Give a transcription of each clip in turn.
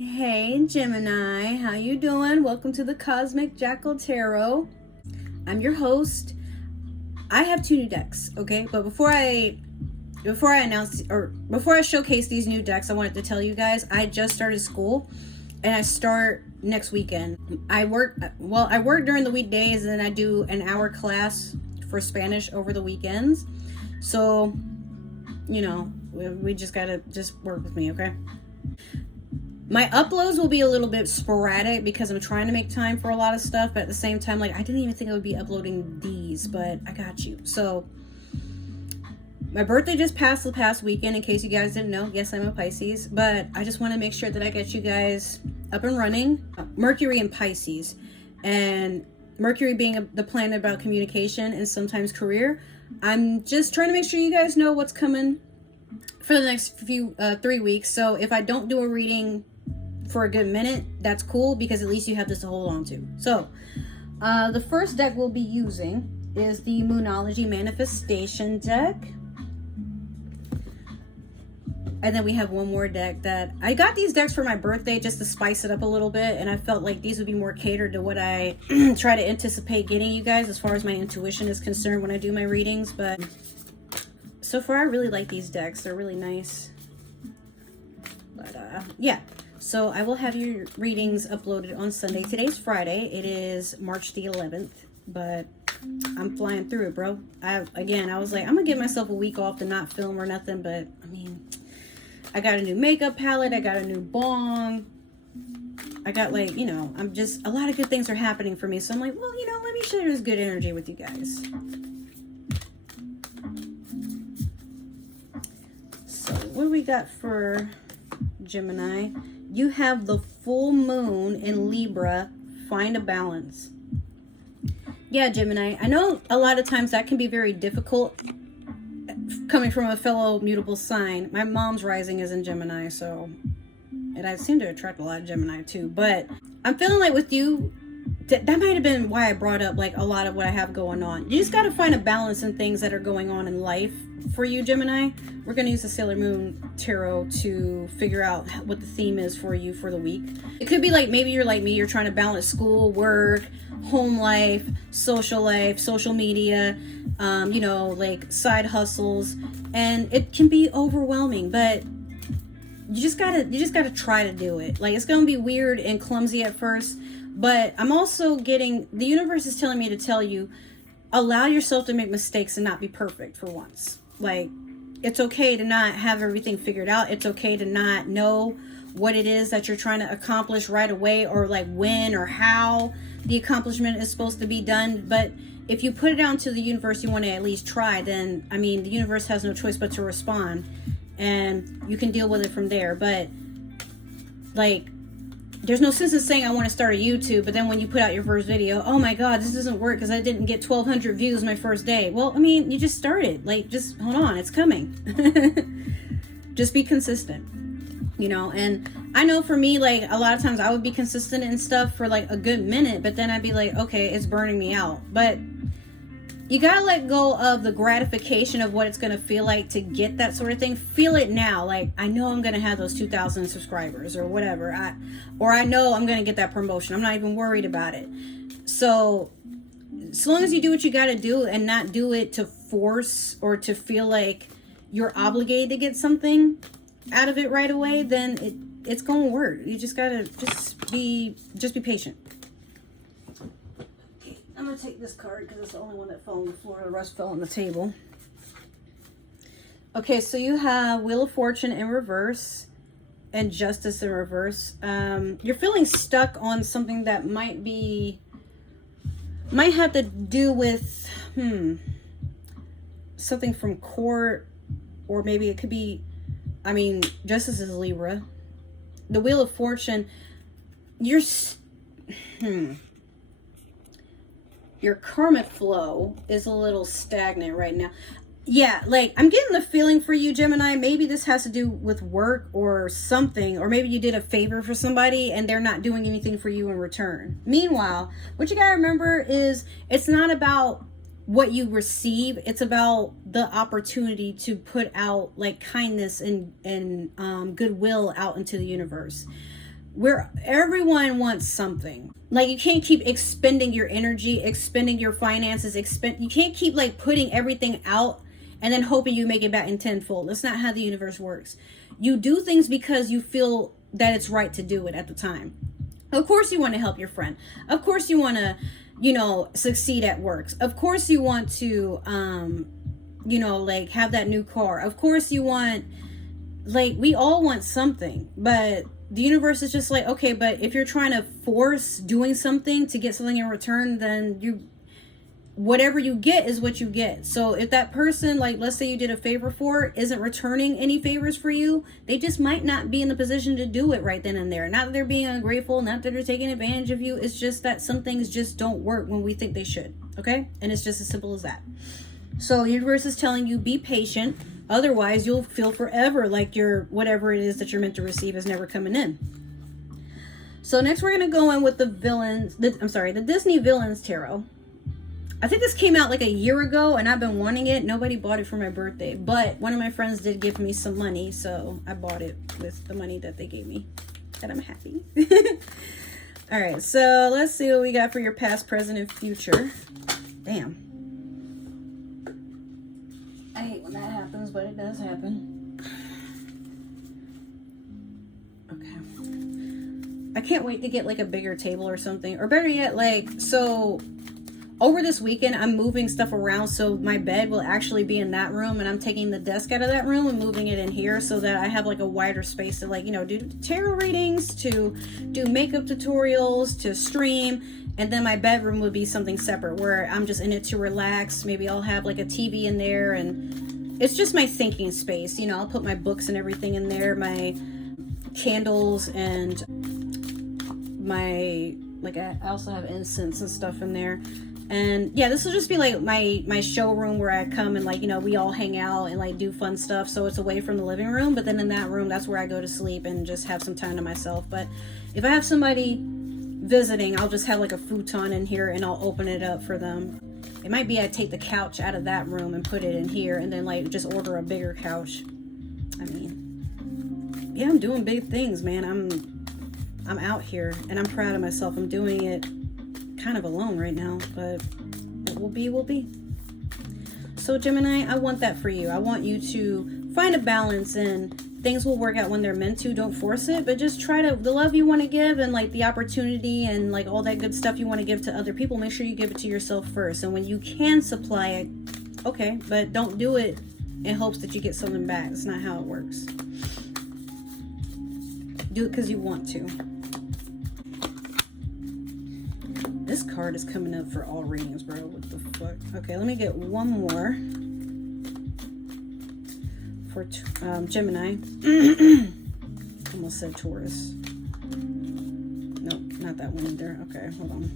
Hey Gemini, how you doing? Welcome to the Cosmic Jackal Tarot. I'm your host. I have two new decks, okay? But before I showcase these new decks, I wanted to tell you guys I just started school and I start next weekend. I work during the weekdays and then I do an hour class for Spanish over the weekends. So, you know, we just gotta work with me, okay? My uploads will be a little bit sporadic because I'm trying to make time for a lot of stuff, but at the same time, like, I didn't even think I would be uploading these, but I got you. So my birthday just passed the past weekend, in case you guys didn't know. Yes, I'm a Pisces, but I just want to make sure that I get you guys up and running. Mercury in Pisces, and Mercury being the planet about communication and sometimes career. I'm just trying to make sure you guys know what's coming for the next 3 weeks. So if I don't do a reading for a good minute, that's cool, because at least you have this to hold on to. So the first deck we'll be using is the Moonology Manifestation deck, and then we have one more deck that I got these decks for my birthday just to spice it up a little bit, and I felt like these would be more catered to what I try to anticipate getting you guys as far as my intuition is concerned when I do my readings. But so far I really like these decks. They're really nice. But yeah, so I will have your readings uploaded on Sunday. Today's Friday. It is March the 11th, but I'm flying through it, bro. I was like, I'm gonna give myself a week off to not film or nothing, but I mean, I got a new makeup palette, I got a new bong, I got, like, you know, a lot of good things are happening for me, so I'm like, well, you know, let me share this good energy with you guys. So what do we got for Gemini? You have the full moon in Libra. Find a balance. Yeah, Gemini, I know a lot of times that can be very difficult coming from a fellow mutable sign. My mom's rising is in Gemini, so, and I seem to attract a lot of Gemini too, but I'm feeling like with you, that might have been why I brought up, like, a lot of what I have going on. You just got to find a balance in things that are going on in life for you, Gemini. We're going to use the Sailor Moon Tarot to figure out what the theme is for you for the week. It could be like, maybe you're like me, you're trying to balance school, work, home life, social media, you know, like side hustles, and it can be overwhelming, but you just gotta try to do it. Like, it's gonna be weird and clumsy at first, but I'm also getting, the universe is telling me to tell you, allow yourself to make mistakes and not be perfect for once. Like, it's okay to not have everything figured out. It's okay to not know what it is that you're trying to accomplish right away, or like when or how the accomplishment is supposed to be done. But if you put it out to the universe, you want to at least try, then, I mean, the universe has no choice but to respond, and you can deal with it from there. But, like, there's no sense in saying I want to start a YouTube, but then when you put out your first video, oh my god, this doesn't work because I didn't get 1,200 views my first day. Well, I mean, you just started. Like, just hold on, it's coming. Just be consistent, you know. And I know for me, like, a lot of times I would be consistent and stuff for like a good minute, but then I'd be like, okay, it's burning me out. But you gotta let go of the gratification of what it's gonna feel like to get that sort of thing. Feel it now. Like, I know I'm gonna have those 2,000 subscribers or whatever. I know I'm gonna get that promotion. I'm not even worried about it. So as long as you do what you gotta do and not do it to force or to feel like you're obligated to get something out of it right away, then it's gonna work. You just gotta be patient. I'm going to take this card because it's the only one that fell on the floor. The rest fell on the table. Okay, so you have Wheel of Fortune in reverse and Justice in reverse. You're feeling stuck on something that might have to do with something from court, or maybe it could be, I mean, Justice is Libra. The Wheel of Fortune, your karmic flow is a little stagnant right now. Yeah, like, I'm getting the feeling for you, Gemini, maybe this has to do with work or something, or maybe you did a favor for somebody and they're not doing anything for you in return. Meanwhile, what you gotta remember is it's not about what you receive, it's about the opportunity to put out, like, kindness and goodwill out into the universe. where everyone wants something. Like, you can't keep expending your energy, expending your finances, you can't keep like putting everything out and then hoping you make it back in tenfold. That's not how the universe works. You do things because you feel that it's right to do it at the time. Of course you want to help your friend. Of course you want to, you know, succeed at work. Of course you want to, you know, like have that new car. Of course you want, like, we all want something, but the universe is just like, okay, but if you're trying to force doing something to get something in return, then whatever you get is what you get. So if that person, like, let's say you did a favor for, isn't returning any favors for you, they just might not be in the position to do it right then and there. Not that they're being ungrateful, not that they're taking advantage of you. It's just that some things just don't work when we think they should. Okay? And it's just as simple as that. So the universe is telling you, be patient. Otherwise, you'll feel forever like whatever it is that you're meant to receive is never coming in. So next we're going to go in with the Disney Villains Tarot. I think this came out like a year ago and I've been wanting it. Nobody bought it for my birthday, but one of my friends did give me some money, so I bought it with the money that they gave me, and I'm happy. All right, so let's see what we got for your past, present, and future. Damn. I hate when that happens, but it does happen. Okay. I can't wait to get like a bigger table or something. Or better yet, like, so over this weekend, I'm moving stuff around, so my bed will actually be in that room, and I'm taking the desk out of that room and moving it in here so that I have like a wider space to, like, you know, do tarot readings, to do makeup tutorials, to stream. And then my bedroom would be something separate where I'm just in it to relax. Maybe I'll have like a TV in there, and it's just my thinking space. You know, I'll put my books and everything in there, my candles, and my, like, I also have incense and stuff in there. And yeah, this will just be like my showroom where I come and, like, you know, we all hang out and like do fun stuff. So it's away from the living room, but then in that room, that's where I go to sleep and just have some time to myself. But if I have somebody visiting, I'll just have like a futon in here and I'll open it up for them. It might be I take the couch out of that room and put it in here, and then like just order a bigger couch. I mean, yeah, I'm doing big things, man. I'm out here and I'm proud of myself. I'm doing it kind of alone right now, but what will be will be. So Gemini, I want that for you. I want you to find a balance, and things will work out when they're meant to. Don't force it, but just try to, the love you want to give and like the opportunity and like all that good stuff you want to give to other people, make sure you give it to yourself first. And when you can supply it, okay, but don't do it in hopes that you get something back. That's not how it works. Do it because you want to. This card is coming up for all readings, bro. What the fuck? Okay, let me get one more for Gemini. Almost said Taurus. Nope, not that one either. Okay, hold on.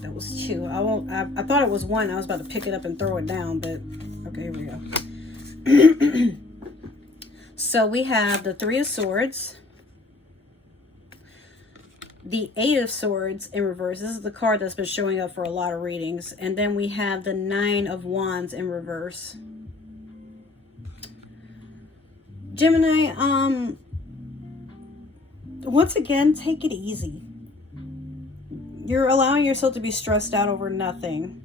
That was two. I thought it was one. I was about to pick it up and throw it down, but okay, here we go. So we have the Three of Swords, the Eight of Swords in reverse. This is the card that's been showing up for a lot of readings. And then we have the Nine of Wands in reverse. Gemini, once again, take it easy. You're allowing yourself to be stressed out over nothing.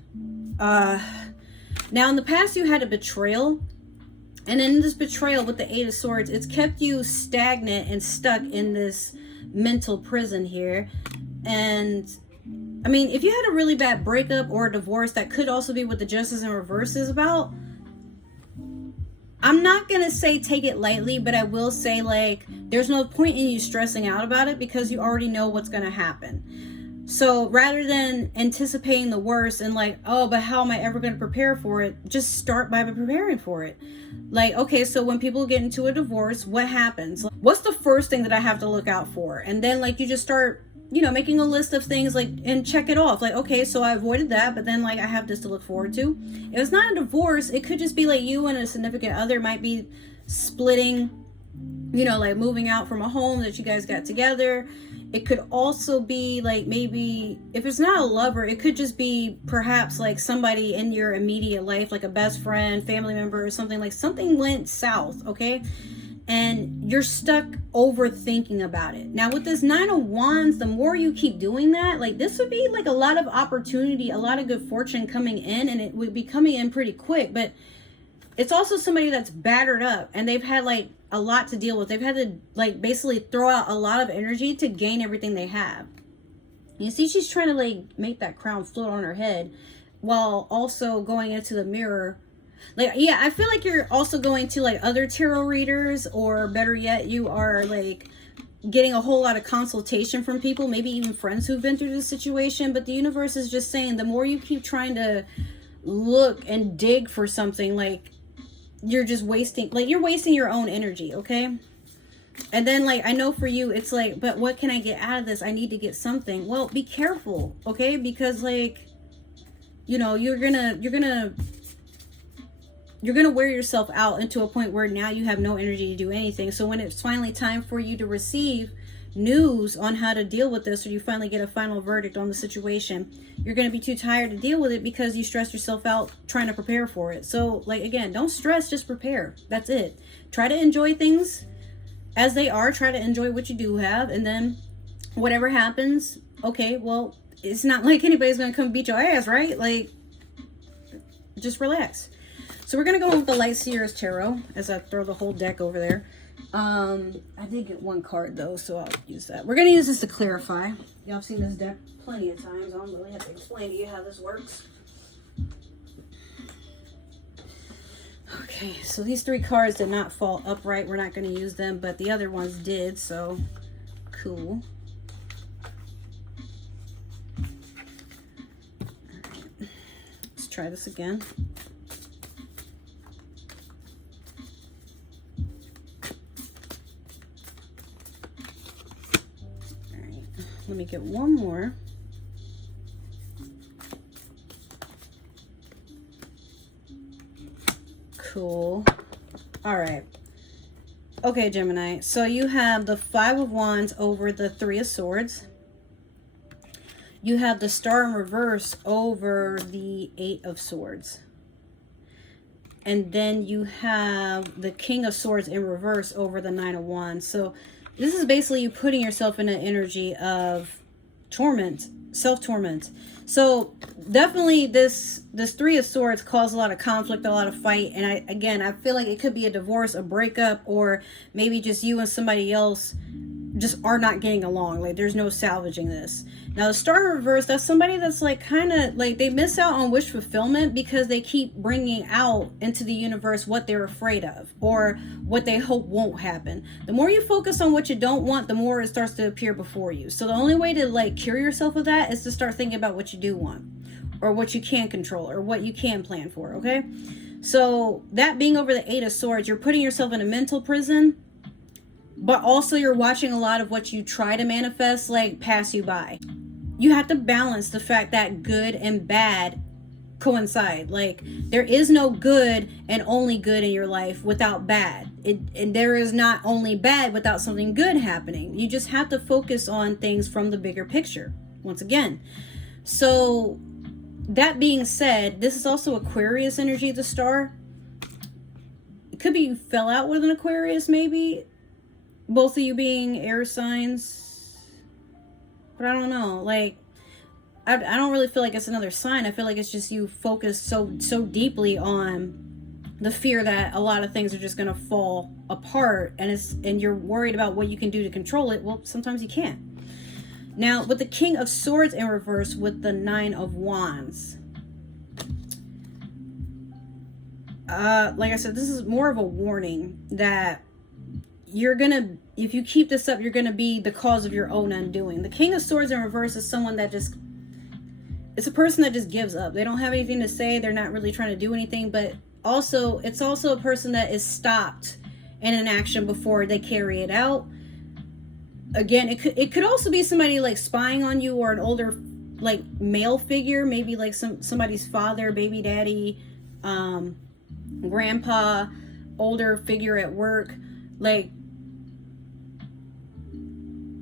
Now, in the past, you had a betrayal. And in this betrayal with the Eight of Swords, it's kept you stagnant and stuck in this mental prison here. And I mean, if you had a really bad breakup or a divorce, that could also be what the Justice in reverse is about. I'm not gonna say take it lightly, but I will say, like, there's no point in you stressing out about it because you already know what's gonna happen. So rather than anticipating the worst and like, oh, but how am I ever going to prepare for it? Just start by preparing for it. Like, okay, so when people get into a divorce, what happens? What's the first thing that I have to look out for? And then like you just start, you know, making a list of things, like, and check it off. Like, okay, so I avoided that, but then like I have this to look forward to. If it's not a divorce, it could just be like you and a significant other might be splitting you know, like moving out from a home that you guys got together. It could also be like, maybe if it's not a lover, it could just be perhaps like somebody in your immediate life, like a best friend, family member, or something. Like something went south, okay? And you're stuck overthinking about it. Now with this 9 of Wands, the more you keep doing that, like this would be like a lot of opportunity, a lot of good fortune coming in, and it would be coming in pretty quick. But it's also somebody that's battered up and they've had like a lot to deal with. They've had to like basically throw out a lot of energy to gain everything they have. You see, she's trying to like make that crown float on her head while also going into the mirror. Like, yeah, I feel like you're also going to like other tarot readers, or better yet, you are like getting a whole lot of consultation from people, maybe even friends who've been through this situation. But the universe is just saying the more you keep trying to look and dig for something, like you're just wasting, like you're wasting your own energy, okay? And then like, I know for you, it's like, but what can I get out of this? I need to get something. Well, be careful, okay? Because like, you know, you're gonna wear yourself out into a point where now you have no energy to do anything. So when it's finally time for you to receive news on how to deal with this, or you finally get a final verdict on the situation, you're going to be too tired to deal with it because you stressed yourself out trying to prepare for it. So like, again, don't stress, just prepare. That's it. Try to enjoy things as they are. Try to enjoy what you do have, and then whatever happens, okay, well, it's not like anybody's going to come beat your ass, right? Like, just relax. So we're going to go with the Light Seers Tarot as I throw the whole deck over there. I did get one card though, so I'll use that. We're going to use this to clarify. Y'all have seen this deck plenty of times. I don't really have to explain to you how this works. Okay, so these 3 cards did not fall upright. We're not going to use them, but the other ones did, so cool. Alright, let's try this again. Let me get one more. Cool. All right. Okay, Gemini. So you have the 5 of Wands over the 3 of Swords. You have the Star in reverse over the 8 of Swords. And then you have the King of Swords in reverse over the 9 of Wands. So this is basically you putting yourself in an energy of torment, self-torment. So definitely this 3 of Swords caused a lot of conflict, a lot of fight. And I feel like it could be a divorce, a breakup, or maybe just you and somebody else just are not getting along. Like there's no salvaging this. Now the Star in reverse, that's somebody that's like kind of like they miss out on wish fulfillment because they keep bringing out into the universe what they're afraid of or what they hope won't happen. The more you focus on what you don't want, the more it starts to appear before you. So the only way to like cure yourself of that is to start thinking about what you do want, or what you can control, or what you can plan for, okay? So that being over the 8 of Swords, you're putting yourself in a mental prison, but also you're watching a lot of what you try to manifest like pass you by. You have to balance the fact that good and bad coincide. Like there is no good and only good in your life without bad. And there is not only bad without something good happening. You just have to focus on things from the bigger picture once again. So that being said, this is also Aquarius energy, the Star. It could be you fell out with an Aquarius, maybe. Both of you being air signs. But I don't know. Like, I don't really feel like it's another sign. I feel like it's just you focus so deeply on the fear that a lot of things are just going to fall apart. And you're worried about what you can do to control it. Well, sometimes you can't. Now, with the King of Swords in reverse with the 9 of Wands. Like I said, this is more of a warning that you're gonna, if you keep this up, you're gonna be the cause of your own undoing. The King of Swords in reverse is someone that just, it's a person that just gives up. They don't have anything to say. They're not really trying to do anything, but also, it's also a person that is stopped in an action before they carry it out. Again, it could also be somebody like spying on you, or an older like male figure, maybe like somebody's father, baby daddy, grandpa, older figure at work. Like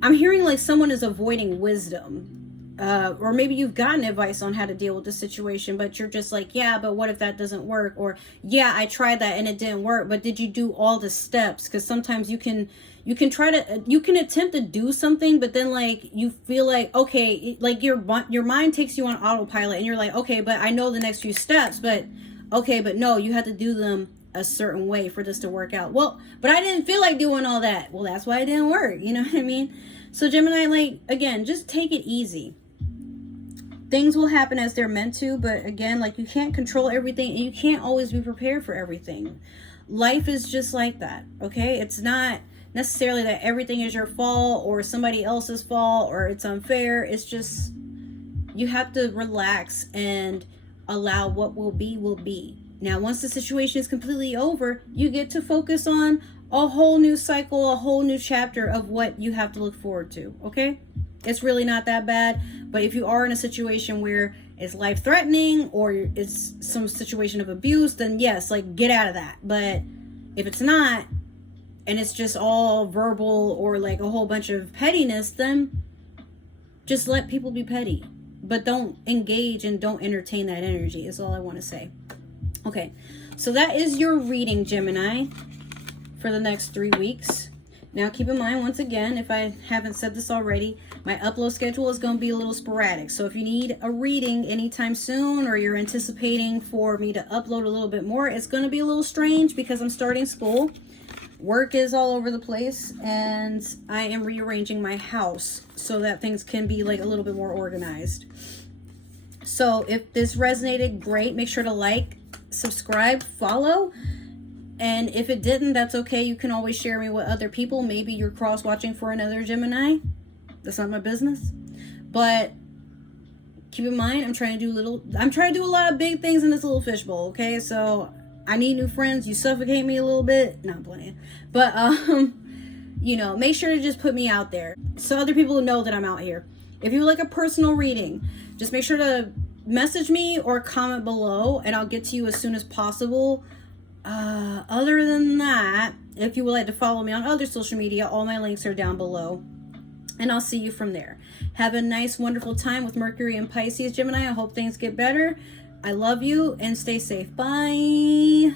I'm hearing like someone is avoiding wisdom. Or maybe you've gotten advice on how to deal with the situation, but you're just like, yeah, but what if that doesn't work? Or, yeah, I tried that and it didn't work, but did you do all the steps? Because sometimes you can attempt to do something, but then like you feel like, okay, like your mind takes you on autopilot and you're like, okay, but I know the next few steps, but okay, but no, you have to do them a certain way for this to work out. Well, but I didn't feel like doing all that. Well, that's why it didn't work. You know what I mean? So Gemini, like, again, just take it easy. Things will happen as they're meant to, but again, like, you can't control everything and you can't always be prepared for everything. Life is just like that, okay? It's not necessarily that everything is your fault or somebody else's fault or it's unfair. It's just, you have to relax and allow what will be will be. Now, once the situation is completely over, you get to focus on a whole new cycle, a whole new chapter of what you have to look forward to, okay? It's really not that bad, but if you are in a situation where it's life-threatening or it's some situation of abuse, then yes, like, get out of that. But if it's not, and it's just all verbal or like a whole bunch of pettiness, then just let people be petty. But don't engage and don't entertain that energy is all I want to say. Okay, so that is your reading, Gemini, for the next 3 weeks. Now, keep in mind, once again, if I haven't said this already, my upload schedule is going to be a little sporadic. So if you need a reading anytime soon or you're anticipating for me to upload a little bit more, it's going to be a little strange because I'm starting school. Work is all over the place and I am rearranging my house so that things can be like a little bit more organized. So if this resonated, great. Make sure to like, subscribe, follow. And if it didn't, that's okay. You can always share me with other people. Maybe you're cross-watching for another Gemini. That's not my business. But keep in mind, I'm trying to do a lot of big things in this little fishbowl, okay? So I need new friends. You suffocate me a little bit. No, I'm playing. But, you know, make sure to just put me out there so other people know that I'm out here. If you would like a personal reading, just make sure to message me or comment below and I'll get to you as soon as possible. Other than that, if you would like to follow me on other social media, all my links are down below. And I'll see you from there. Have a nice, wonderful time with Mercury and Pisces, Gemini. I hope things get better. I love you and stay safe. Bye.